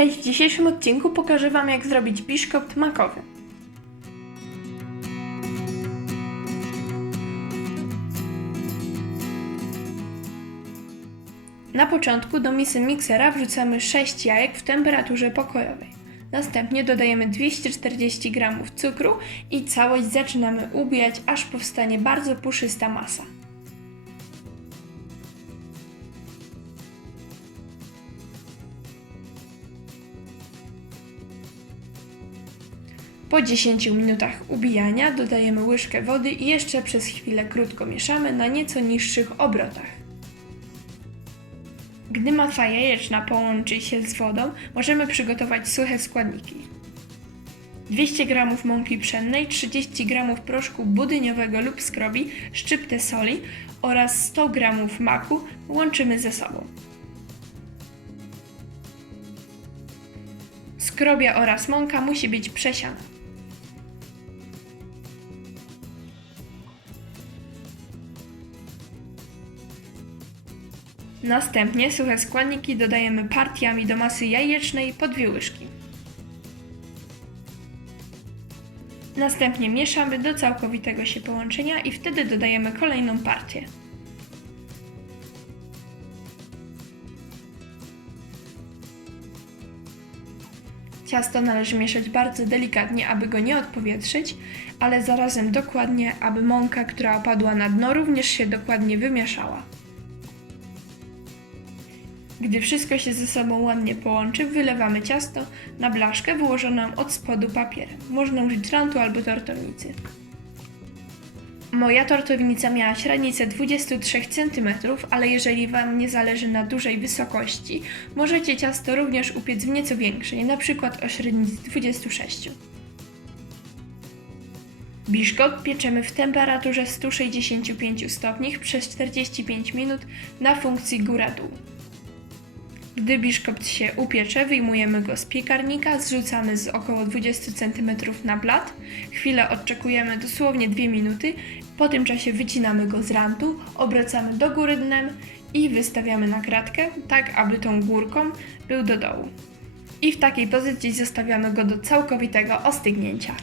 Cześć, w dzisiejszym odcinku pokażę Wam jak zrobić biszkopt makowy. Na początku do misy miksera wrzucamy 6 jajek w temperaturze pokojowej. Następnie dodajemy 240 g cukru i całość zaczynamy ubijać, aż powstanie bardzo puszysta masa. Po 10 minutach ubijania dodajemy łyżkę wody i jeszcze przez chwilę krótko mieszamy na nieco niższych obrotach. Gdy masa jajeczna połączy się z wodą, możemy przygotować suche składniki. 200 g mąki pszennej, 30 g proszku budyniowego lub skrobi, szczyptę soli oraz 100 g maku łączymy ze sobą. Skrobia oraz mąka musi być przesiana. Następnie suche składniki dodajemy partiami do masy jajecznej po dwie łyżki. Następnie mieszamy do całkowitego się połączenia i wtedy dodajemy kolejną partię. Ciasto należy mieszać bardzo delikatnie, aby go nie odpowietrzyć, ale zarazem dokładnie, aby mąka, która opadła na dno, również się dokładnie wymieszała. Gdy wszystko się ze sobą ładnie połączy, wylewamy ciasto na blaszkę wyłożoną od spodu papierem. Można użyć rantu albo tortownicy. Moja tortownica miała średnicę 23 cm, ale jeżeli Wam nie zależy na dużej wysokości, możecie ciasto również upiec w nieco większej, przykład o średnicy 26. Biszkopt pieczemy w temperaturze 165 stopni przez 45 minut na funkcji góra-dół. Gdy biszkopt się upiecze, wyjmujemy go z piekarnika, zrzucamy z około 20 cm na blat, chwilę odczekujemy dosłownie 2 minuty, po tym czasie wycinamy go z rantu, obracamy do góry dnem i wystawiamy na kratkę, tak aby tą górką był do dołu. I w takiej pozycji zostawiamy go do całkowitego ostygnięcia.